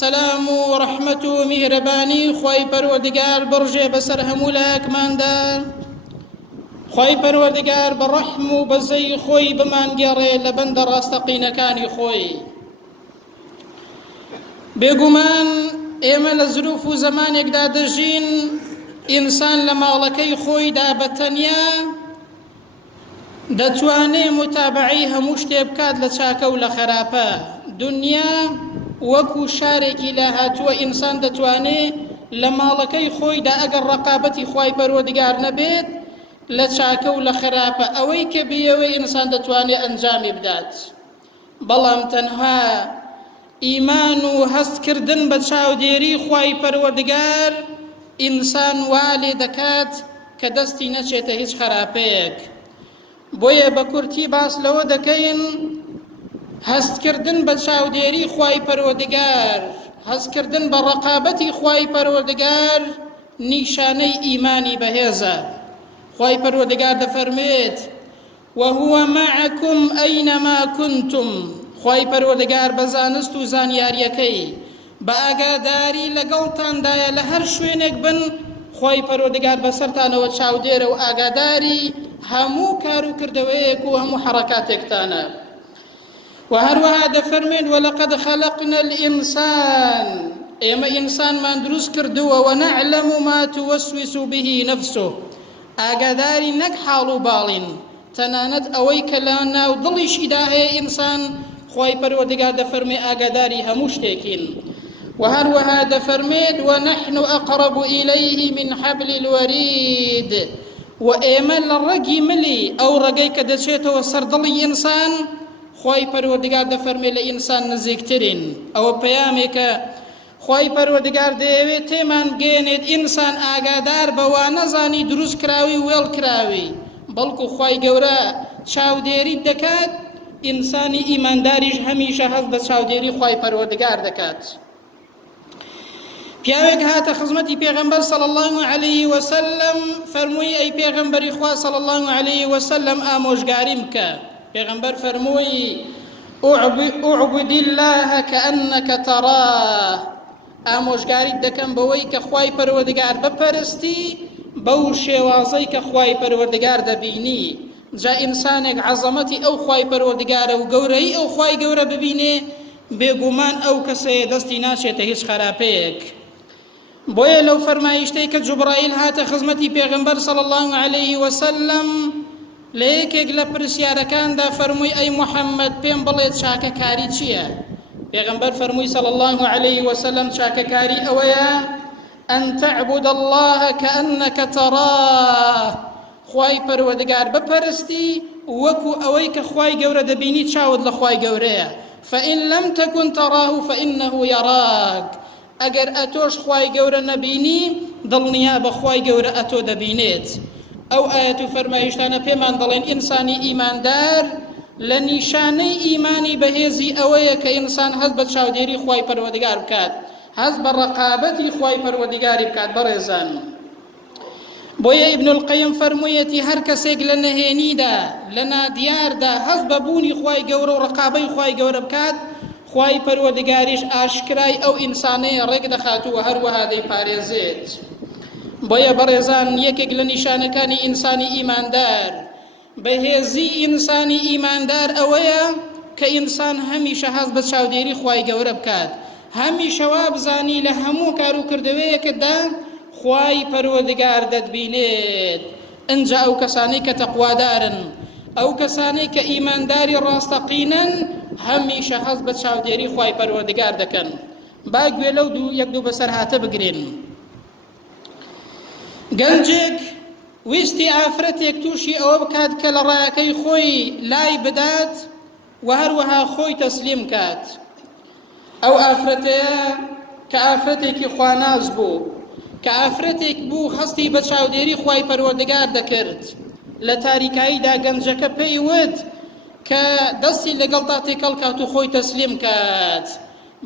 سلام و ڕەحمەت و میهرەبانی خۆی پەروەردگار بڕژێ بەسەر هەموو لایەکماندا. خۆی پەروەردگار بە ڕەحم و بەزەی خۆی بمانگێڕێ لە بەندە ڕاستەقینەکانی خۆی. بێگومان ئێمە لە زروف و زەمانێکدا دەژین ئینسان لە ماڵەکەی خۆیدا بەتەنیا دەتوانێ متابعی هەموو شتێ بکات لە چاکە و لە خراپە. دنیا وەکو شارێکی لە هاتووە ئینسان دەتوانێ لە ماڵەکەی خۆیدا ئەگەر ڕەقابەتی خوای پەروەردگار نەبێت لە چاکە و لە خراپە ئەوەی کە بێەوەی ئینسان دەتوانێ ئەنجامی بدات. بەڵام تەنها ئیمان و هەستکردن بە چاودێری خوای پەروەردگار ئینسان وا لێ دەکات کە دەستی نەچێتە هیچ خراپەیەک. بۆیە بە کورتی باس لەوە دەکەین هەستکردن بە چاودێری خوای پەروەردگار، هەستکردن بە ڕەقابەتی خوای پەروەردگار نیشانەی ئیمانی بەهێزە. خوای پەروەردگار دەفەرمێت وهو معكم أينما كنتم. خوای پەروەردگار بە زانست و زانیاریەکەی بە ئاگاداری لەگەڵتاندایە لە هەر شوێنێک بن. خوای پەروەردگار بەسەرتانەوە چاودێرە و ئاگاداری هەموو کار و کردەوەیەک و هەموو حەرەکاتێکتانە. وهروها دەفەرمێن وەلەقەد خەلەقنا الئینسان، ئێمە ئینسانمان دروست کردووە وەنەعلەم ما توەسوس به نەفسه، ئاگاداری نەک حاڵ و باڵین تەنانەت ئەوەی کە لە ناو دڵیشیدا هەیە ئینسان خوای پەروەردگار دەفەرمێ ئاگاداری هەموو شتێکین. وهروها دەفەرمێت وەنەحن ئەقرب إليه من حبل الورید، و ئێمە لە ڕەگی ملی ئەو ڕەگەی کە دەچێتەوە سەر دڵی ئینسان خوای پەروەردگار دەفەرمێ لە ئینسان نزیکترین. ئەوە پەیامێکە خوای پەروەردگار دەیەوێت تێمان بگێنێت ئینسان ئاگادار بەوا نەزانی دروست کراوی وێڵ کراوی، بەڵکو خوای گەورە چاودێری دەکات. ئینسانی ئیمانداریش هەمیشە هەست بە چاودێری خوای پەروەردگار دەکات. پیاوێک هاتە خزمەتی پێغەمبەر صلی الله علیه وسلم، فەرمووی ئەی پێغەمبەری خوا صلی الله علیه وسلم ئامۆژگاریم بکە. پێغەمبەر فەرمووی ئوعبد الله كأنك تراه، ئامۆژگاریت دەکەم بەوەی کە خوای پەروەردگار بپەرستی بەو شێوازەی کە خوای پەروەردگار دەبینی. جا ئینسانێک عەزەمەتی ئەو خوای پەروەردگارە و گەورەی ئەو خوای گەورە ببینێ بێگومان ئەو کەسەیە دەستی ناچێتە هیچ خراپەیەک. بۆیە لەو فەرمایشتەی کە جوبرائیل هاتە خزمەتی پێغەمبەر صلی الله علیه وسلم لە یەکێک لە پرسیارەکاندا فەرمووی ئەی محەممەد پێم بڵێت چاکەکاری چییە؟ پێغەمبەر فەرمووی صلی الله علیه وسلم چاکەکاری ئەوەیە ئەن تەعبد الله كأنك تراه، خوای پەروەردگار بپەرستی وەکو ئەوەی کە خوای گەورە دەبینی چاوت لە خوای گەورەیە. فإن لم تكن تراه فإنه يراك، ئەگەر ئەتۆش خوای گەورە نەبینی دڵنیا بە خوای گەورە ئەتۆ دەبینێت. ئەو ئاەت و فەرمایشتانە پێمان دەڵێن ئینسانی ئیماندار لە نیشانەی ئیمانی بەهێزی ئەوەیە کە ئینسان هەست بە چاودێری خوای پەروەردگار بکات، هەست بە ڕەقابەتی خوای پەروەردگاری بکات. بەڕێزان، بۆیە ئیبن القەیم فەرموویەتی هەر کەسێک لە نەهێنیدا لە نادیاردا هەست بە بوونی خوای گەورە و ڕەقابەی خوای گەورە بکات، خوای پەروەردگاریش ئاشکرای ئەو ئینسانەیە ڕێک دەخات و هەروەها دەیپارێزێت. بۆیە بەڕێزان، یەکێک لە نیشانەکانی ئینسانی ئیماندار، بەهێزی ئینسانی ئیماندار ئەوەیە کە ئینسان هەمیشە هەست بە چاودێری خوای گەورە بکات، هەمیشە وا بزانی لە هەموو کار و کردەوەیەکتدا خوای پەروەردگار دەتبینێت. ئەنجا ئەو کەسانەی کە تەقوادارن، ئەو کەسانەی کە ئیمانداری ڕاستەقینن هەمیشە هەست بە چاودێری خوای پەروەردگار دەکەن. با گوێ لەو یەک دوو بەسەر هاتە بگرین. گەنجێک ویستی ئافرەتێک تووشی ئەوە بکات کە لە ڕایەکەی خۆی لای بدات و هەروەها خۆی تەسلیم کات. ئەو ئافرەتەیە کە ئافرەتێکی خواناز بوو، کە ئافرەتێک بوو هەستی بە چاودێری خوای پەروەردگار دەکرد. لە تاریکاییدا گەنجەکە پێی وت کە دەستی لەگەڵ تا تێکەڵ کات و خۆی تەسلیم کات.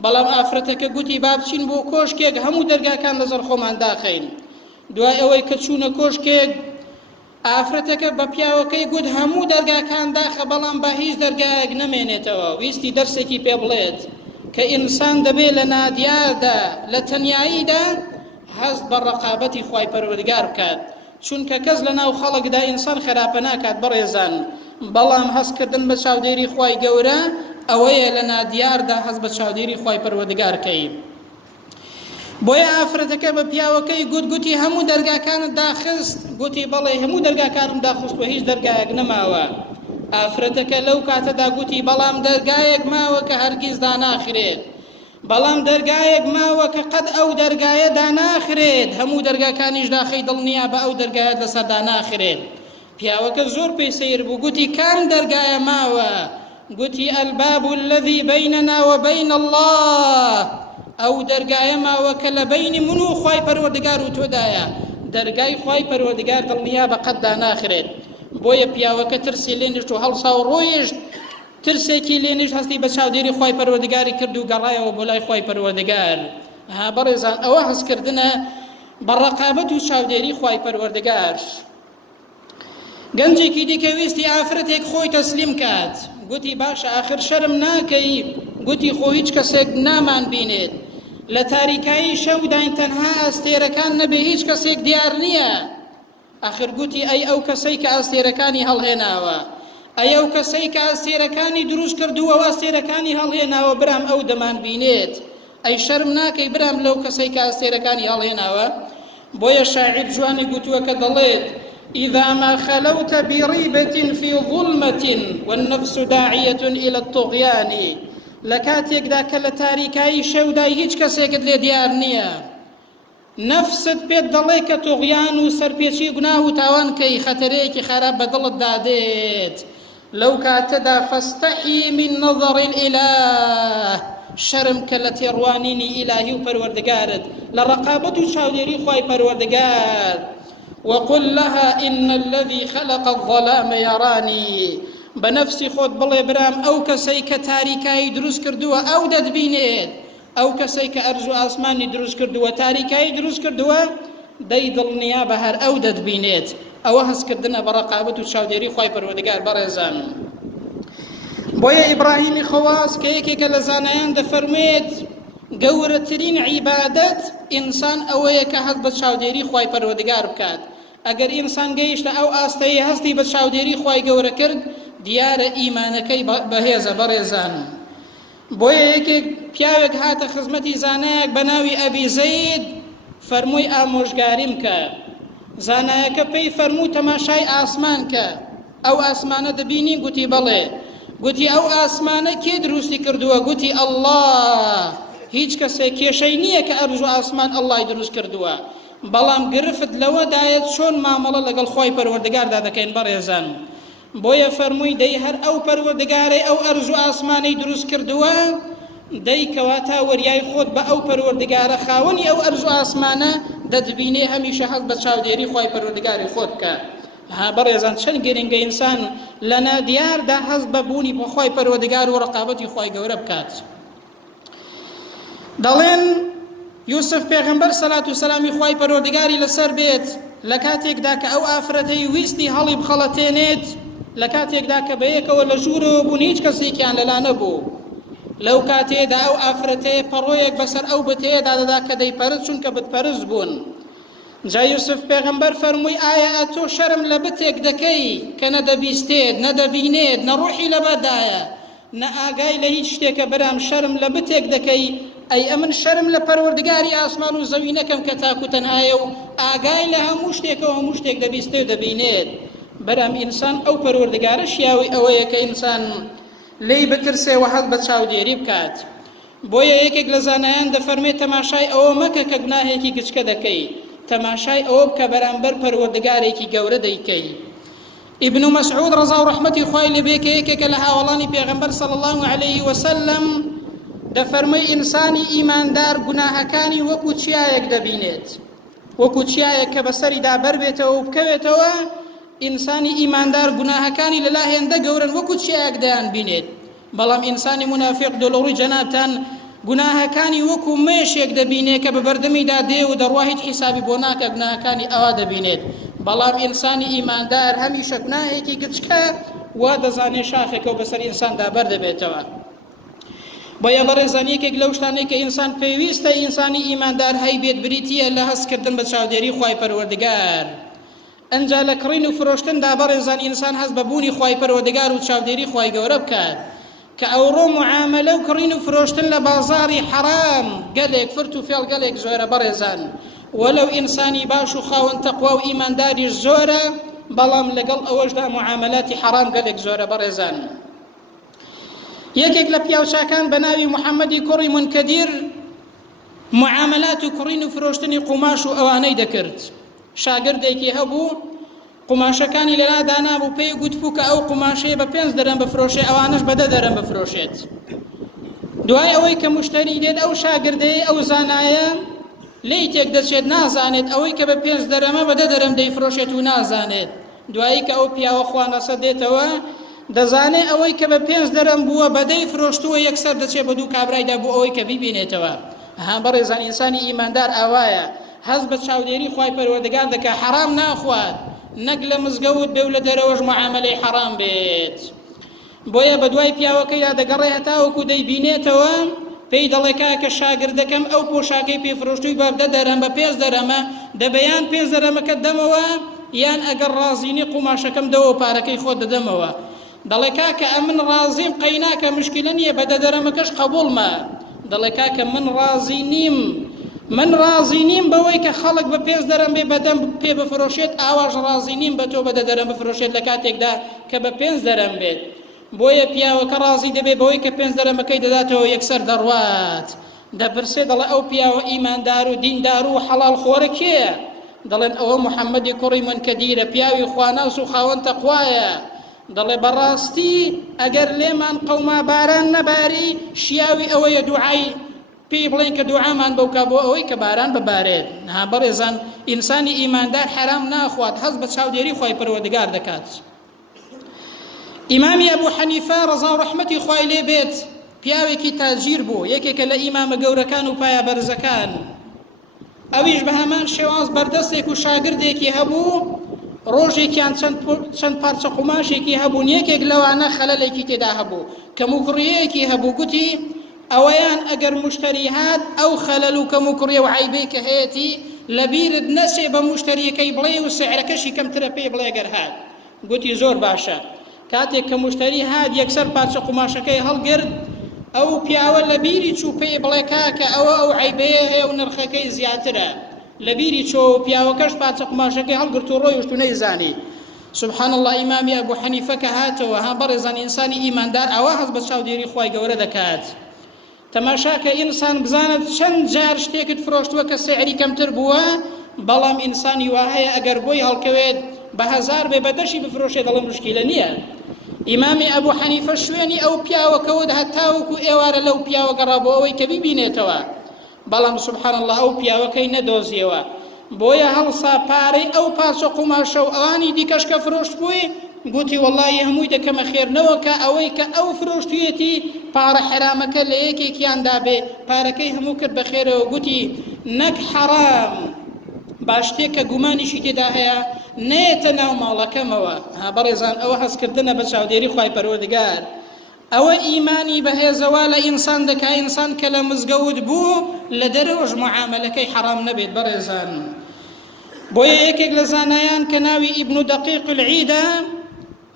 بەڵام ئافرەتەکە گوتی با بچین بۆ کۆشکێک هەموو دەرگاکان لەسەر خۆمان داخەین. دوای ئەوەی کە چوونە کۆشکێک ئافرەتەکە بە پیاوەکەی گوت هەموو دەرگاکان داخە بەڵام بە هیچ دەرگایەک نەمێنێتەوە. ویستی دەرسێکی پێ بڵێت، کە ئینسان دەبێت لە نادیاردا لە تەنیاییدا هەست بە ڕەقابەتی خوای پەروەردگار بکات، چونکە کەس لە ناو خەڵکدا ئینسان خراپە ناکات بەڕێزان، بەڵام هەستکردن بە چاودێری خوای گەورە ئەوەیە لە نادیاردا هەست بە چاودێری خوای پەروەردگارکەی. بۆیە ئافرەتەکە بە پیاوەکەی گوتی هەموو دەرگاکانت داخست، گوتی بەڵێ هەموو دەرگاکانم داخست و هیچ دەرگایەک نەماوە. ئافرەتەکە لەو کاتەدا گوتی بەڵام دەرگایەک ماوە کە هەرگیز داناخرێت، بەڵام دەرگایەک ماوە کە قەت ئەو دەرگایە داناخرێت، هەموو دەرگاکانیش داخەی دڵنیا بە ئەو دەرگایەت لەسەر داناخرێت. پیاوەکە زۆر پێی سەیر بوو، گوتی کام دەرگایە ماوە؟ گوتی الباب الذي بيننا وبين الله، ئەو دەرگایە ماوە کە لە بینی من و خوای پەروەردگار و تۆدایە، دەرگای خوای پەروەردگار دڵنیا بە قەت داناخرێت. بۆیە پیاوەکە ترسی لێنیشت و هەڵسا و ڕۆیشت، ترسێکی لێنیشت، هەستی بە چاودێری خوای پەروەردگاری کرد و گەڕایەوە بۆ لای خوای پەروەردگار. بەڕێزان ئەوە هەستکردنە بە ڕەقابەت و چاودێری خوای پەروەردگار. گەنجێکی دیکە ویستی ئافرەتێک خۆی تەسلیم کات، گوتی باشە ئاخر شەرم ناکەی، گوتی خۆ هیچ کەسێک نامان بینێت، لە تاریکایی شەوداین تەنها ئاستێرەکان نەبێ هیچ کەسێک دیار نییە. ئاخر گوتی ئەی ئەو کەسەی کە ئاستێرەکانی هەڵهێناوە، ئەی ئەو کەسەی کە ئاستێرەکانی دروست کردووە و ئاستێرەکانی هەڵهێناوە، برام ئەو دەمان بینێت، ئەی شەرم ناکەی برام لەو کەسەی کە ئاستێرەکانی هەڵهێناوە. بۆیە شاعیر جوانی گوتووە کە دەڵێت إذا ما خلوت بريبة في ظلمة والنفس داعية إلى الطغيان، لكاتيك ذاك لتاريكاي شوداي هيج كسيكت لي ديار نيا، نفست بيت دليك طغيان وسربيتشي قناه تاوان كي خطريك خراب بدل الداديت، لو كاتدا فاستحي من نظر الإله، شرم كالتي روانيني إلهي وپروردگارت لرقابة شاوديري خواي پروردگار، وقل لها إن الذي خلق الظلام يراني، بنفسي خود بڵێ برام ئەو کەسەی کە تاریکایی دروست کردووە ئەو دەتبینێت، ئەو کەسەی کە ئەرز و ئاسمانی دروست کردووە تاریکایی دروست کردووە دەی دڵنیا بە هەر ئەو دەتبینێت. ئەوە هەستکردنە بە ڕەقابەت و چاودێری خوای پەروەردگار. بەڕێزان بۆیە ئیبراهیمی خەواس کە یەکێکە لە زانایان دەفەرمێت گەورەترین عیبادەت ئینسان ئەوەیە کە هەست بە چاودێری خوای پەروەردگار بکات. ئەگەر ئینسان گەیشتە ئەو ئاستەیە هەستی بە چاودێری خوای گەورە کرد، دیارە ئیمانەکەی بەهێزە. بەڕێزان بۆیە یەکێک پیاوێک هاتە خزمەتی زانایەک بە ناوی ئەبی زەید، فەرمووی ئامۆژگاریم کە. زانایەکە پێی فەرموو تەماشای ئاسمان کە، ئەو ئاسمانە دەبینی؟ گوتی بەڵێ. گوتی ئەو ئاسمانە کێ دروستی کردووە؟ گوتی ئەڵڵاه، هیچ کەسێک کێشەی نییە کە ئەرز و ئاسمان ئەڵڵای دروست کردووە، بەڵام گرفت لەوەدایەت چۆن مامەڵە لەگەڵ خۆی پەروەردگاردا دەکەین. بەڕێزان بۆیە فەرمووی دەی هەر ئەو پەروەردگارەی ئەو ئەرز و ئاسمانەی دروست کردووە، دەی کەواتە وەریای خۆت بە ئەو پەروەردگارە خاوەنی ئەو ئەرز و ئاسمانە دەتبینێ، هەمیشە هەست بە چاودێری خۆی پەروەردگاری خۆت بکە. بەڕێزان چەند گرنگە ئینسان لە نادیاردا هەست بە بوونی بە خۆی پەروەردگار و ڕەقابەتی خۆی گەورە بکات. دەڵێن یوسف پێغەمبەر سەلات و سەلامی خۆی پەروەردگاری لەسەر بێت، لە کاتێکدا کە ئەو ئافرەتەی ویستی هەڵی بخەڵەتێنێت، لە کاتێکدا کە بەیەکەوە لە ژوورەوە بوون هیچ کەسێکیان لەلا نەبوو، لەو کاتێدا ئەو ئافرەتەیە پەڕۆیەک بەسەر ئەو بتەیەدا دەدا کە دەیپەرست، چونکە بتپەرست بوون. جا یوسف پێغەمبەر فەرمووی ئایا ئەتۆ شەرم لە بتێک دەکەی کە نەدەبیستێت نەدەبینێت نەڕۆحی لەبەردایە نە ئاگای لە هیچ شتێکە؟ بەرام شەرم لە بتێک دەکەی، ئەی ئەمن شەرم لە پەروەردگاری ئاسمان و زەوی نەکەم کە تاکو تەنهایە و ئاگای لە هەموو شتێکەوە هەموو شتێک دەبیستێ و دەبینێت. بەرام ئینسان ئەو پەروەردگارە شیاوی ئەوەیە کە ئینسان لێی بترسێ و هەست بە چاودێری بکات. بۆیە یەکێک لە زانایان دەفەرمێت تەماشای ئەوە مەکە کە گوناهێکی گچکە دەکەی، تەماشای ئەوە بکە بەرامبەر پەروەردگارێکی گەورە دەیکەی. ئیبن مەسعود ڕەزا و ڕەحمەتی خوای لێبێ کە یەکێکە لە هاوڵانی پێغەمبەر صلی الله علیه وسلم دەفەرمەی ئینسانی ئیماندار گوناهەکانی وەکو چیایەک دەبینێت، وەکو چیایەک کە بەسەریدا بەربێتەوە و بکەوێتەوە. ئینسانی ئیماندار گوناهەکانی لەلا هێندە گەورن وەکو چیایەک دەیان بینێت، بەڵام ئینسانی منافق دۆڵەڕووی جەنابتان گوناهەکانی وەکو مێشێک دەبینێت کە بە بەردەمیدا دێ و دەڕوا هیچ حیسابی بۆ ناکە، گوناهەکانی ئەوا دەبینێت. بەڵام ئینسانی ئیماندار هەمیشە گوناهێکی گچکە وا دەزانێت شاخێکە و بەسەر ئینساندا بەردەبێتەوە. بۆیە بەڕێزان یەکێک لەو شتانەی کە ئینسان پێویستە ئینسانی ئیماندار هەیبێت بریتیە لە هەستکردن بە چاودێری خوای پەروەردگار. ئەنجا لە کڕین و فرۆشتندا بەڕێزان ئینسان هەست بە بوونی خوای پەروەردگار و چاودێری خوای گەورە بکات کە ئەوڕۆ معاملە و کڕین و فرۆشتن لە بازاری حەرام گەلێک فرت و فێڵ گەلێک زۆرە بەڕێزان. وەلەو ئینسانی باش و خاوەن تەقوا و ئیمانداریش زۆرە بەڵام لەگەڵ ئەوەشدا معاملاتی حەرام گەلێک زۆرە بەڕێزان. یەکێک لە پیاوچاکان بە ناوی محەممەدی کوڕی منکەدیر معاملات و کڕین و فرۆشتنی قوماش و ئەوانەی دەکرد. شاگردێکی هەبوو قوماشەکانی لەلا دانابوو پێی گوتبوو کە ئەو قوماشەیە بە 5 دەرەم بفرۆشێ ئەوانش بە 10 دەرەم بفرۆشێت. دوای ئەوەی کە مشتری دێت ئەو شاگردەیە ئەو زانایە لی تێک دەچێت نازانێت ئەوەی کە بە 5 دەرەمە بە 10 دەرەم دەیفرۆشێت و نازانێت. دوایی کە ئەو پیاوە خوانەسە دێتەوە دەزانێت ئەوەی کە بە 5 دەرەم بووە بەدەی فرۆشتووە یەکسەر دەچێت بە 2 کابرایدا بۆ ئەوەی کە بیبینێتەوە. بەڕێزان ئینسانی ئیماندار ئاوایە هەست بە چاودێری خوای پەروەردگار دەکات حەرام ناخوات نەک لە مزگەوت بێ و لە دەرەوەش معاملەی حەرام بێت. بۆیە بە دوای پیاوەکەیدا دەگەڕێ هەتاوەکو دەیبینێتەوە پێی دەڵێ کاکە شاگردەکەم ئەو پۆشاکەی پێفرۆشتووی بە 10 دەرەم بە 5 دەرەمە دەبەیان 5 دەرەمەکەت دەمەوە یان ئەگەر ڕازینی قوماشەکەم دەوە پارەکەی خۆت دەدەمەوە. دەڵێ کاکە ئەمن ڕازیم قەیناکە مشکلە نییە بە 10 دەرەمەکەش قبوڵمە. دەڵێ کاکە من ڕازی نیم بەوەی کە خەڵک بە 5 دەرەم بێ بەدەم پێ بفرۆشێت ئاواش ڕازی نیم بە تۆ بە 10 دەرەم بفرۆشێت لە کاتێکدا کە بە 5 دەرەم بێت. بۆیە پیاوەکە ڕازی دەبێت بەوەی کە 5 دەرەمەکەی دەداتەوە یەکسەر دەڕوات. دەپرسێ دەڵێ ئەو پیاوە ئیماندار و دیندار و حەڵال خۆرە کێیە؟ دەڵێن ئەوە محەممەدی کوڕی منکەدیرە پیاوی خواناس و خاوەن تەقوایە. دەڵێ بەڕاستی ئەگەر لێمان قەوما باران نەباری شیاوی ئەوەیە دوعای پێی بڵێن کە دوعامان بەوکە بۆ ئەوەی کە باران ببارێت. بەڕێزان ئینسانی ئیماندار حەرام ناخوات هەست بە چاودێری خوای پەروەردگار دەکات. ئیمامی ئەبوو حەنیفە ڕەزا و ڕەحمەتی خوای لێ بێت پیاوێکی تاجیر بوو یەکێکە لە ئیمامە گەورەکان و پایە بەرزەکان. ئەویش بە هەمان شێواز بەردەستێک و شاگردێکی هەبوو ڕۆژێکیان چەند پارچە قوماشێکی هەبوو یەکێک لەوانە خەلەلێکی تێدا هەبوو کەم و کوڕیەیەکی هەبوو گوتی ئەوەیان ئەگەر مشتری هات ئەو خەلەل و کەم و کوڕیە و عیبەی کە هەیەی لەبیرت نەچێ بە مشتریەکەی بڵێ و سعرەکەشی کەمترە پێی بڵێ گەر هات. گوتی زۆر باشە. کاتێک کە مشتری هات یەکسەر پارچە قوماشەکەی هەڵگرت ئەو پیاوە لەبیری چوو پێی بڵێ کاکە ئەو عیبەیە هەیە و نرخەکەی زیاترە. لەبیری چۆ پیاوەکەش پارچە قوماشەکەی هەڵگرت و ڕۆیشت و نەیزانی. سبحان الله ئیمامی ئەبوو حەنیفە کە هاتەوە بەڕێزان ئینسانی ئیماندار ئەوە هەست بە چاودێری خوای گەورە دەکات. تەماشاکە ئینسان بزانت چەند جار شتێکت فرۆشتووە کە سعری کەمتر بووە بەڵام ئینسانی وا هەیە ئەگەر بۆی هەڵکەوێت بە 1000 بێ بەدەشی بفرۆشێت دەڵێ مشکلە نییە. ئیمامی ئەبوو حەنیفە شوێنی ئەو پیاوەکەوت هەتاوەکو ئێوارە لەو پیاوە گەڕا بۆ ئەوەی کە بیبینێتەوە بەڵام سبحان الله ئەو پیاوەکەی نەدۆزیەوە. بۆیە هەڵسا پارەی ئەو پارچە قوماشە و ئەوانی دیکەش کە فرۆشت بووی گوتی وەڵڵی هەمووی دەکەمە خێرنەوە کە ئەوەی کە ئەو فرۆشتویەتی پارە حرامەکە لە یەکێکیاندا بێ پارەکەی هەموو کرد بە خێرەوە. گوتی نەک حەرام باشتێک کە گومانیشی تێدا هەیە نێتە ناو ماڵەکەمەوە. بەڕێزان ئەوە هەستکردنە بە چاودێری خوای پەروەردگار. ئەوە ئیمانی بەهێزەوە لە ئینسان دەکا ئینسان کە لە مزگەوت بوو لە دەرەوەش معاملەکەی حەرام نەبێت. بەڕێزان بۆیە یەکێک لە زانایان کە ناوی ئیبن دەقیق العیدە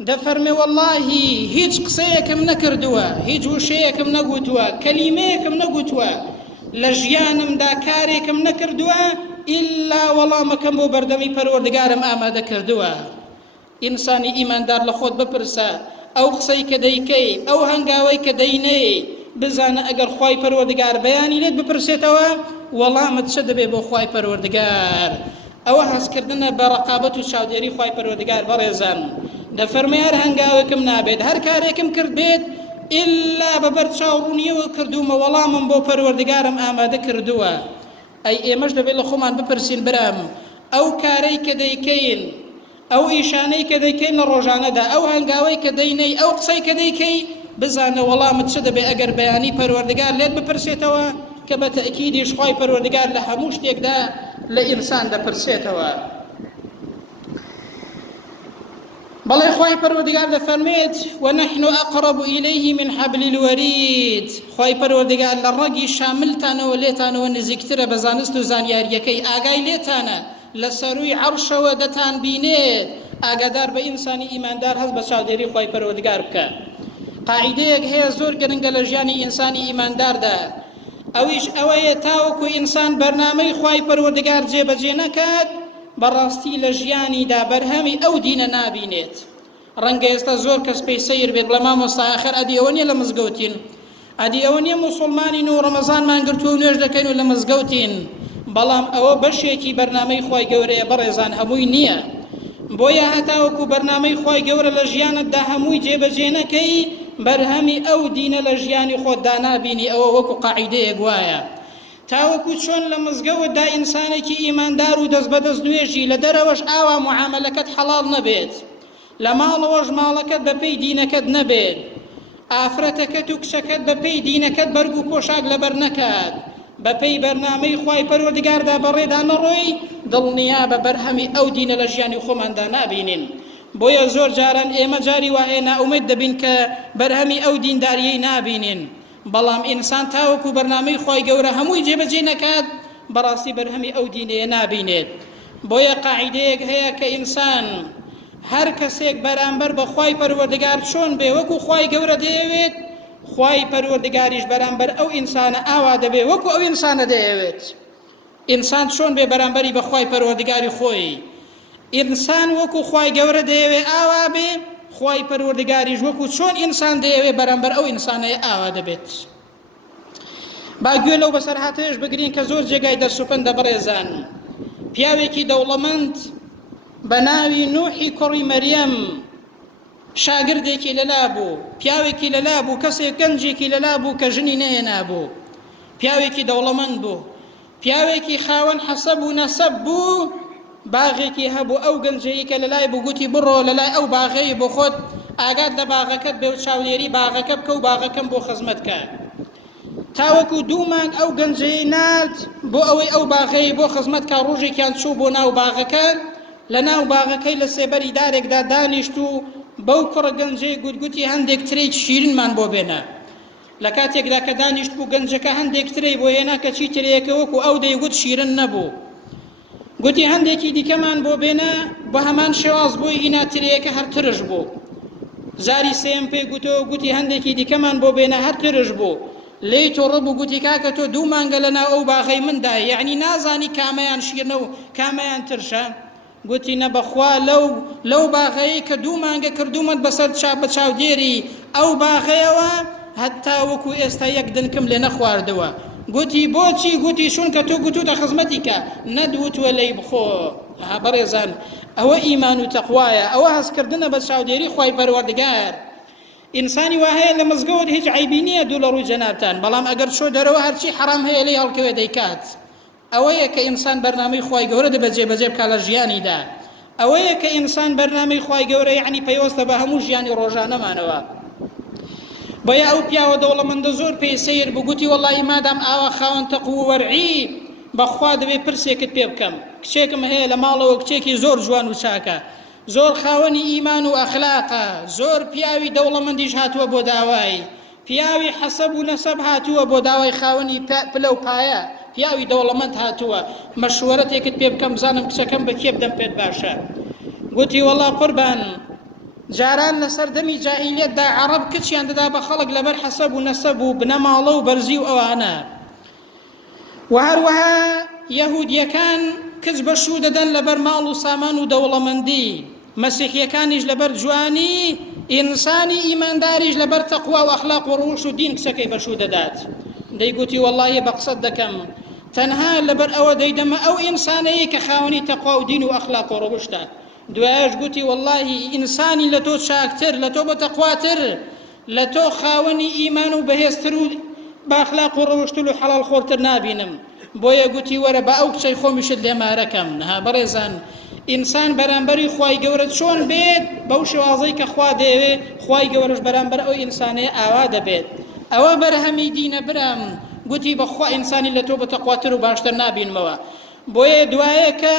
دەفەرمێ وەڵڵاهی هیچ قسەیەکم نەکردووە هیچ وشەیەکم نەگوتووە کەلیمەیەکم نەگوتووە لە ژیانمدا کارێکم نەکردووە ئیلا وەڵامەکەم بۆ بەردەمی پەروەردگارم ئامادە کردووە. ئینسانی ئیماندار لە خۆت بپرسە ئەو قسەی کە دەیکەی ئەو هەنگاوەی کە دەینەی بزانە ئەگەر خوای پەروەردگار بەیانی لێت بپرسێتەوە وەڵامت چ دەبێ بۆ خوای پەروەردگار. ئەوە هەستکردنە بە ڕەقابەت و چاودێری خوای پەروەردگار. بەڕێزان دەفەرمێ هەر هەنگاوێکم نابێت هەر کارێکم کرد بێت ئیلا بەبەر چاوڕوونیەوە کردومە وەڵامم بۆ پەروەردگارم ئامادە کردووە. ئەی ئێمەش دەبێت لە خۆمان بپرسین برام ئەو کارەی کە دەیکەین ئەو ئیشانەی کە دەیکەین لە ڕۆژانەدا ئەو هەنگاوەی کە دەینەی ئەو قسەی کە دەیکەی بزانە وەڵامت چ دەبێ ئەگەر بەیانی پەروەردگار لێت بپرسێتەوە کە بە تەئکیدیش خوای پەروەردگار لە هەموو شتێکدا لە ئینسان دەپرسێتەوە. بەڵێ خوای پەروەردگار دەفەرمێت ونحن أقرب إليه من حبل الوريد خوای پەروەردگار لە ڕەگی شاملتانەوە لێتانەوە نزیکترە بە زانست و زانیاریەکەی ئاگای لێتانە لە سەرووی عەرشەوە دەتان بینێت ئاگادار بە ئینسانی ئیماندار هەست بە چاودێری خوای پەروەردگار بکە قاعیدەیەک هەیە زۆر گرنگە لە ژیانی ئینسانی ئیمانداردا ئەویش ئەوەیە تاوەکو ئینسان بەرنامەی خوای پەروەردگار جێبەجێ نەکات بەڕاستی لە ژیانیدا بەرهەمی ئەو دینە نابینێت ڕەنگە ئێستا زۆر کەس پێی سەیر بێت بڵێ مامۆستا ئاخر ئەدی ئەوە نییە لە مزگەوتین ئەدی ئەوە نییە موسڵمانین و ڕەمەزانمان گرتووە و نوێژ دەکەین و لە مزگەوتین بەڵام ئەوە بەشێکی بەرنامەی خوای گەورەیە بەڕێزان هەمووی نییە بۆیە هەتاوەکو بەرنامەی خوای گەورە لە ژیانتدا هەمووی جێبەجێ نەکەی بەرهەمی ئەو دینە لە ژیانی خۆتدا نابینی ئەوە وەکو قاعیدەیەک وایە تاوەکو چۆن لە مزگەوتدا ئینسانێکی ئیماندار و دەست بەدەست نوێژی لە دەرەوەش ئاوا معاملەکەت حەڵاڵ نەبێت لە ماڵەوەش ماڵەکەت بەپێی دینەکەت نەبێت ئافرەتەکەت و کچەکەت بەپێی دینەکەت بەرگ و پۆشاک لەبەر نەکات بەپێی بەرنامەی خوای پەروەردگاردا بەڕێدا نەڕۆی دڵنیا بە بەرهەمی ئەو دینە لە ژیانی خۆماندا نابینین بۆیە زۆر جاران ئێمە جاری وایە ناومێد دەبین کە بەرهەمی ئەو دینداریەی نابینین بەڵام ئینسان تاوەکو بەرنامەی خوای گەورە هەمووی جێبەجێ نەکات بەڕاستی بەرهەمی ئەو دینەیە نابینێت بۆیە قاعیدەیەک هەیە کە ئینسان هەر کەسێک بەرامبەر بە خوای پەروەردگار چۆن بێ وەکو خوای گەورە دەیەوێت خوای پەروەردگاریش بەرامبەر ئەو ئینسانە ئاوا دەبێ وەکو ئەو ئینسانە دەیەوێت ئینسان چۆن بێ بەرامبەری بە خوای پەروەردگاری خۆی ئینسان وەکو خوای گەورە دەیەوێ ئاوا بێ خوای پەروەردگاریش وەکو چۆن ئینسان دەیەوێ بەرامبەر ئەو ئینسانەیە ئاوا دەبێت با گوێ لەو بەسەرهاتەیەش بگرین کە زۆر جێگای دەرسوپەندە بەڕێزان پیاوێکی دەوڵەمەند بە ناوی نوحی کوڕی مەریەم شاگردێکی لەلا بوو پیاوێکی لەلا بوو کەسێک گەنجێکی لەلا بوو کە ژنی نەهێنا بوو پیاوێکی دەوڵەمەند بوو پیاوێکی خاوەن حەسەب و نەسەب بوو باغێکی هەبوو ئەو گەنجەیە کە لەلای بوو گوتی بڕۆ لەلای ئەو باغەی بۆ خۆت ئاگات لە باغەکەت بێ و چاودێری باغەکە بکە و باغەکەم بۆ خزمەت کە تاوەکو دوو مانگ ئەو گەنجەی نات بۆ ئەوەی ئەو باغەی بۆ خزمەت کا ڕۆژێکیان چوو بۆ ناو باغەکە لە ناو باغەکەی لە سێبەری دارێکدا دانیشت و بەو کوڕە گەنجەی گوتگوتی هەندێک ترێک شیرینمان بۆ بێنە لە کاتێکدا کە دانیشت بوو گەنجەکە هەندێک ترەی بۆ هێنا کە چی ترەیەکە وەکو ئەو دەیگوت شیرن نەبوو گوتی هەندێکی دیکەمان بۆ بێنە بە هەمان شێواز بۆی هینا ترەیەکە هەر ترش بوو زاری سێم پێی گوتەوە گوتی هەندێکی دیکەمان بۆ بێنە هەر ترش بوو لێی تۆ ڕەبوو گوتی کاکە تۆ دوو مانگە لەناو ئەو باغەی مندا یعنی نازانی کامەیان شیرنە و کامەیان ترشە گوتی نە بەخوا لەو باغەیە کە دوو مانگە کردومت بەسەر بە چاودێری ئەو باغەیەوە هەتا وەکو ئێستا یەک دنکم لێ نەخواردەوە گوتی بۆچی گوتی چونکە تۆ گوتوتە خزمەتی کە نەدوتوە لەی بخۆ بەڕێزان ئەوە ئیمان و تەقوایە ئەوە هەستکردنە بە چاودێری خوای پەروەردگار ئینسانی وا هەیە لە مزگەوت هیچ عیبی نییە دوو لە ڕووی جەنابتان بەڵام ئەگەر چۆ دەرەوە هەرچی حرام هەیە لێی هەڵکەوێ دەیکات ئەوەیە کە ئینسان بەرنامەی خوای گەورە دەبەجێ بەجێ بکات لە ژیانیدا ئەوەیە کە ئینسان بەرنامەی خوای گەورە یعنی پەیوەستە بە هەموو ژیانی ڕۆژانەمانەوە بۆیە ئەو پیاوە دەوڵەمەندە زۆر پێی سەیر بوو گوتی وەڵڵی مادام ئاوا خاوەن تەقوو و وەرعی بەخوا دەبێ پرسێکت پێ بکەم کچێکم هەیە لە ماڵەوە کچێکی زۆر جوان و چاکە زۆر خاوەنی ئیمان و ئەخلاقە زۆر پیاوی دەوڵەمەندیش هاتووە بۆ داوای پیاوی حەسەب و نەسەب هاتووە بۆ داوای خاوەنی پلە و پایە پیاوی دەوڵەمەند هاتووە مەشوەرەتێکت پێ بکەم بزانم کچەکەم بە کێ بدەم پێت باشە گوتی وەڵڵا قوربان جاران لەسەر دەمی جاهیلیەتدا عەرەب کچیان دەدا بە خەڵک لەبەر حەسەب و نەسەب و بنەماڵە و بەرزی و ئەوانە و هەروەها یەهودیەکان کچ بەشوو دەدەن لەبەر ماڵ و سامان و دەوڵەمەندی مەسیحیەکانیش لەبەر جوانی ئینسانی ئیمانداریش لەبەر تەقوا و ئەخلاق و ڕووش و دین کچەکەی بەشوو دەدات دەیگوتی وەڵڵایە بە قسەت دەکەم تەنها لەبەر ئەوە دەیدەمە ئەو ئینسانەیە کە خاوەنی تەقوا و دین و ئەخلاق و ڕووشتە دوایش گوتی وەڵڵاهی ئینسانی لە تۆ چاکتر لە تۆ بە تەقواتر لە تۆ خاوەنی ئیمان و بەهێزتر و بە ئەخلاق و ڕەوشتل و حەڵال خۆرتر نابینم بۆیە گوتی وەرە بە ئەو کچەی خۆمیشت لێمارەکەم نەها بەڕێزان ئینسان بەرامبەری خوای گەورە چۆن بێت بەو شێوازەی کە خوا دەیەوێ خوای گەورەش بەرامبەر ئەو ئینسانەیە ئاوا دەبێت ئەوە بەرهەمی دینە برام گوتی بەخوا ئینسانی لە تۆ بە تەقواتر و باشتر نابینمەوە بۆیە دوایە کە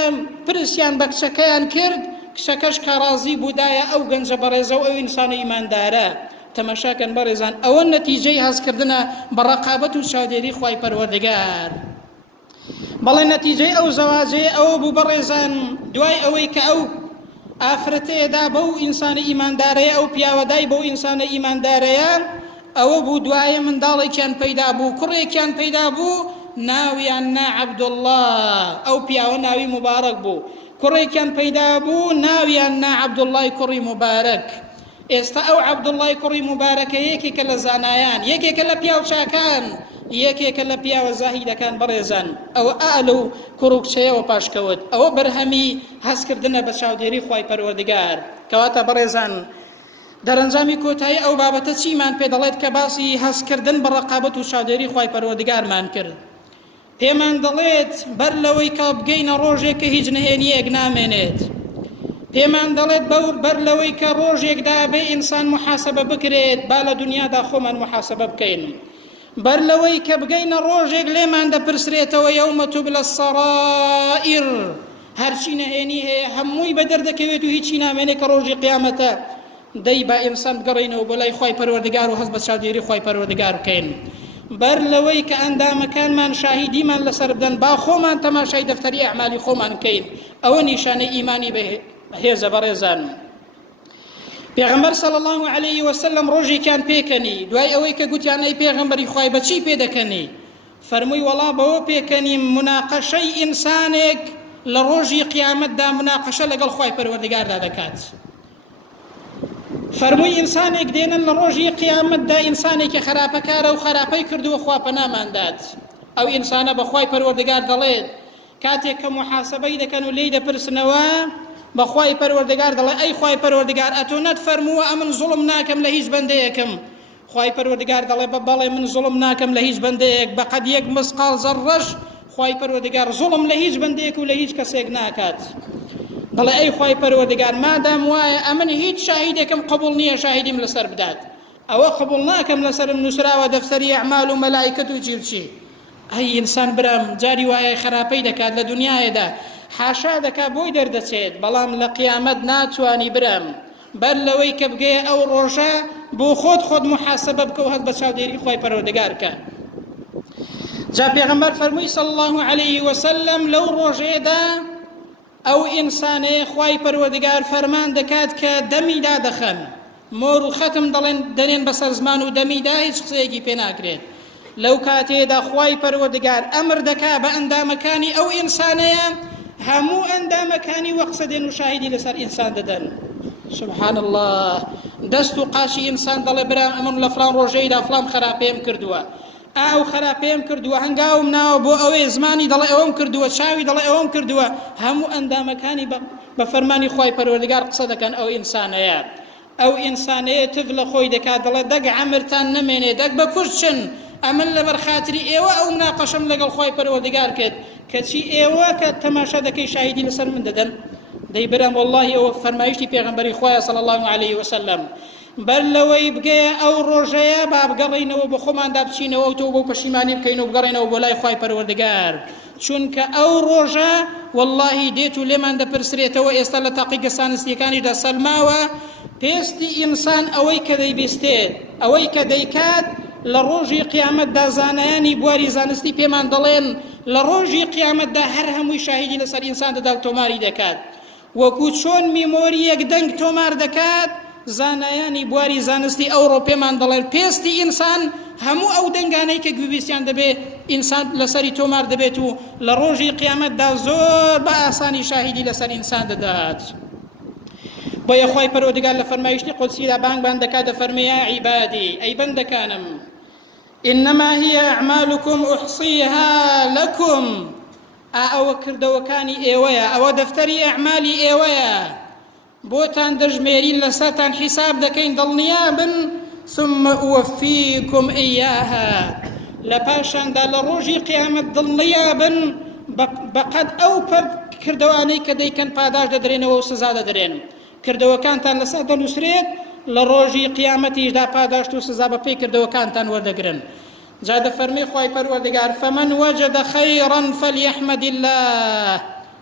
پرسیان بە کچەکەیان کرد کچەکەش کە ڕازی بوودایە ئەو گەنجە بەڕێزە و ئەو ئینسانە ئیماندارە. تەماشاکەن بەڕێزان، ئەوە نەتیجەی هەستکردنە بە ڕەقابەت و چاودێری خوای پەروەردگار. بەڵێ نەتیجەی ئەو زەواجەیە ئەوە بوو بەڕێزان، دوای ئەوەی کە ئەو ئافرەتەیەدا بەو ئینسانە ئیماندارەیە، ئەو پیاوەدای بەو ئینسانە ئیماندارەیە، ئەوە بوو دوایە منداڵێکیان پەیدا بوو، کوڕێکیان پەیدا بوو، ناویان نا عەبدوڵڵاه، ئەو پیاوە ناوی مبارەک بوو. کوڕێکیان پەیدا بوو، ناویان نا عەبدوڵڵای کوڕی مبارەک. ئێستا ئەو عەبدوڵڵای کوڕی مبارەکە یەکێکە لە زانایان، یەکێکە لە پیاوچاکان، یەکێکە لە پیاوە زاهیدەکان بەڕێزان. ئەوە ئالە و کوڕ و کچەیەوە پاشکەوت. ئەوە بەرهەمی هەستکردنە بە چاودێری خوای پەروەردگار. کەواتە بەڕێزان، دەرەنجامی کۆتایی ئەو بابەتە چیمان پێ دەڵێت کە باسی هەستکردن بە ڕەقابەت و چاودێری خوای پەروەردگارمان کرد؟ پێمان دەڵێت بەر لەوەی کە بگەینە ڕۆژێک کە هیچ نهێنیەک نامێنێت، پێمان دەڵێت بەر لەوەی کە ڕۆژێکدا بێ ئینسان محاسبە بکرێت، با لە دنیادا خۆمان محاسبە بکەین. بەر لەوەی کە بگەینە ڕۆژێک لێمان دەپرسرێتەوە یەومە توبلە السەرائیر، هەرچی نەهێنی هەیە هەمووی بە دەردەکەوێت و هیچی نامێنێت کە ڕۆژی قیامەتە. دەی با ئینسان بگەڕێنەوە بۆ لای خوای پەروەردگار و هەست بە چاودێری خوای پەروەردگار بکەین. بەر لەوەی کە ئەندامەکانمان شاهیدیمان لەسەر بدەن، با خۆمان تەماشای دەفتەری ئەعمالی خۆمان بکەین. ئەوە نیشانەی ئیمانی بەهێزە بەڕێزان. پێغەمبەر صلی الله علیه وسلم ڕۆژێکیان پێکەنی، دوای ئەوەی کە گوتیان ئەی پێغەمبەری خوای بەچی پێدەکەنی؟ فەرمووی وەڵا بەوە پێکەنیم مناقەشەی ئینسانێک لە ڕۆژی قیامەتدا مناقەشە لەگەڵ خوای پەروەردگاردا دەکات. فەرمووی ئینسانێک دێنن لە ڕۆژی قیامەتدا، ئینسانێکی خراپەکارە و خراپەی کردووە خوا پەناماندات. ئەو ئینسانە بەخوای پەروەردگار دەڵێت، کاتێک کە محاسبەی دەکەن و لێی دەپرسنەوە، بەخوای پەروەردگار دەڵێ ئەی خوای پەروەردگار، ئەتۆ نەتفەرمووە ئەمن زوڵم ناکەم لە هیچ بەندەیەکم؟ خوای پەروەردگار دەڵێ بەڵێ من زوڵم ناکەم لە هیچ بەندەیەک، بەقەد یەک مسقال زەڕەش خوای پەروەردگار زوڵم لە هیچ بەندەیەک و لە هیچ کەسێک ناکات. دەڵێ ئەی خوای پەروەردگار، مادام وایە ئەمن هیچ شاهیدێکم قبوڵ نییە شاهیدیم لەسەر بدات، ئەوە قبوڵ ناکەم لەسەرم نووسراوە دەفتەری ئەعمال و مەلایکەت و چی. ئەی ئینسان برام، جاری وایە خراپەی دەکات لە دنیایەدا، حاشا دەکات بۆی دەردەچێت، بەڵام لە قیامەت ناتوانی برام. بەر لەوەی کە بگەیە ئەو ڕۆژە بۆ خۆت محاسبە بکە و هەست بە چاودێری خوای پەروەردگار کە. جا پێغەمبەر فەرمووی صلی الله علیه وسلم لەو ڕۆژێدا ئەو ئینسانەیە خوای پەروەردگار فەرمان دەکات کە دەمیدا دەخەن، مۆر و خەتم دەنێن بەسەر زمان و دەمیدا هیچ قسەیەکی پێ ناکرێت. لەو کاتێدا خوای پەروەردگار ئەمر دەکات بە ئەندامەکانی ئەو ئینسانەیە، هەموو ئەندامەکانی وەقسە دێن و شاهیدی لەسەر ئینسان دەدەن. سبحان الله، دەست و قاشی ئینسان دەڵێ برام ئەمن لە فلان ڕۆژەیدا فلان خراپەیەم کردووە، ئاو خراپەیەم کردووە، هەنگاوم ناوە بۆ ئەوەی زمانی دەڵێ ئەوەم کردووە، چاوی دەڵێ ئەوەم کردووە، هەموو ئەندامەکانی بە فەرمانی خوای پەروەردگار قسە دەکەن ئەو ئینسانەیە. ئەو ئینسانەیە تف لە خۆی دەکات، دەڵێ دەگ عەمرتان نەمێنێ، دەگ بە کوشتن، ئەمن لەبەر خاتری ئێوە ئەو مناقەشەم لەگەڵ خوای پەروەردگار کرد، کەچی ئێوە کە تەماشا دەکەی شاهیدی لەسەر من دەدەن. دەی برام والله ئەوە فەرمایشتی پێغەمبەری خوایە صلی الله علیه وسلم. بەر لەوەی بگەیە ئەو ڕۆژەیە با بگەڕێینەوە بە خۆماندا بچینەوە و تۆ بۆ پەشیمانی بکەین و بگەڕێنەوە بۆ لای خوای پەروەردگار، چونکە ئەو ڕۆژە واللهی دێت و لێمان دەپرسرێتەوە. ئێستا لە تاقیگە سانستیەکانیدا سەلماوە پێستی ئینسان ئەوەی کە دەیبیستێت، ئەوەی کە دەیکات لە ڕۆژی قیامەتدا. زانایانی بواری زانستی پێمان دەڵێن لە ڕۆژی قیامەتدا هەر هەمووی شاهیدی لەسەر ئینسان دەدا و تۆماری دەکات، وەکو چۆن میمۆریەک دەنگ تۆمار دەکات. زانایانی بواری زانستی ئەوڕۆ پێمان دەڵێن پێستی ئینسان هەموو ئەو دەنگانەی کە گوێویستیان دەبێت ئینسان لەسەری تۆمار دەبێت و لە ڕۆژی قیامەتدا زۆر بە ئاسانی شاهیدی لەسەر ئینسان دەدات. بۆ یەخوای پەروەردگار لە فەرمایشتی قودسیدا بانگمان دەکات، دەفەرمێ یا عیبادی، ئەی بەندەکانم، ئینەما هی ئەعمالکم ئوحصیها لەکم، ئەوە کردەوەکانی ئێوەیە، ئەوە دەفتەری ئەعمالی ئێوەیە، بۆتان دەژمێرین، لەسەرتان حیساب دەکەین، دڵنیابن، ثم ئوەفیکم ئیاها، لە پاشاندا لە ڕۆژی قیامەت دڵنیابن بەقەد ئەو کردەوانەی کە دەیکەن پاداش دەدرێنەوە و سزا دەدرێن. کردەوەکانتان لەسەر دەنووسرێت، لە ڕۆژی قیامەتیشدا پاداشت و سزا بە پێی کردەوەکانتان وەردەگرن. جا دەفەرمێ خوای پەروەردگار فەمەن وەجەدە خەیڕەن فەلیەحمەد الله،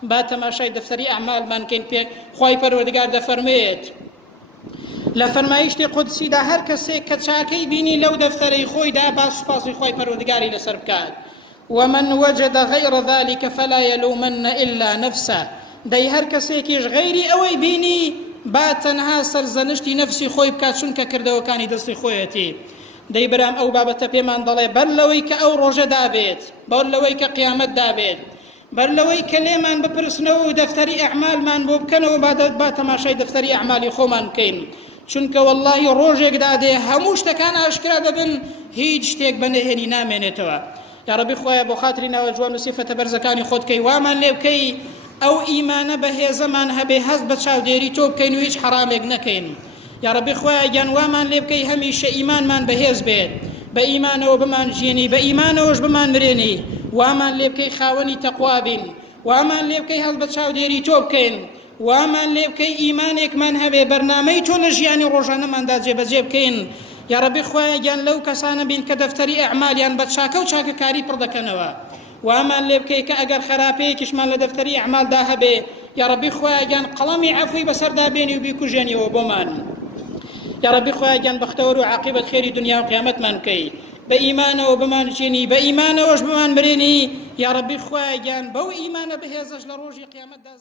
با تەماشای دەفتەری ئەعمالمان کەین. پێ خوای پەروەردگار دەفەرمێت لە فەرمایشتی قودسیدا هەر کەسێک کە چاکەی بینی لەو دەفتەرەی خۆیدا با سوپاسی خوای پەروەردگاری لەسەر بکات. ومن وجد غير ذلك فلا يلومن إلا نفسه. دەی هەر کەسێکیش غەیری ئەوەی بینی با تەنها سەرزەنشتی نەفسی خۆی بکات چونکە کردەوەکانی دەستی خۆیەتی. دەی برام ئەو بابەتە پێمان دەڵێ بەر لەوەی کە ئەو ڕۆژە دابێت، بەر لەوەی کە قیامەت دابێت، بەر لەوەی کە لێمان بپرسنەوە و دەفتەری ئەعمالمان بۆ بکەنەوە با تەماشای دەفتەری ئەعمالی خۆمان بکەین. چونکە وەڵڵاهی ڕۆژێکدا دێ هەموو شتەکان ئاشکرا دەبن، هیچ شتێک بەنهێنی نامێنێتەوە. یا ربی خۆیە بۆ خاتری ناوە جوان و سیفەتە بەرزەکانی خۆت کەی وامان لێ بکەی ئەو ئیمانە بەهێزەمان هەبێ هەست بە چاودێری تۆ بکەین و هیچ حرامێک نەکەین. یا ربی خۆیە گیان وامان لێ بکەی هەمیشە ئیمانمان بەهێز بێت، بە ئیمانەوە بمان ژیێنی، بە ئیمانەوەش بمان مرێنی. وامان لێ بکەی خاوەنی تەقوا بین، وامان لێ بکەی هەست بە چاودێری تۆ بکەین، وامان لێ بکەی ئیمانێکمان هەبێ بەرنامەی تۆ لە ژیانی ڕۆژانەماندا جێبەجێ بکەین. یا ربی خۆیە گیان لەو کەسانە بین کە دەفتەری ئەعمالیان بە چاکە و چاکەکاری پڕ دەکەنەوە. وامان لێ بکەی کە ئەگەر خراپەیەکیشمان لە دەفتەری ئەعمالدا هەبێ، یا ربی خۆیە گیان قەڵەمی عەفوی بەسەردا بێنی و بیکوژێنیەوە بۆمان. یا ربی خۆیە گیان بەختەوەر و عاقبەت خێری دنیا و قیامەتمان بکەی، بە ئیمانەوە بمان ژێنی، بە ئیمانەوەش بمان مرێنی. یا ربی خۆیە گیان بەو ئیمانە بەهێزەش لە ڕۆژی قیامەتدا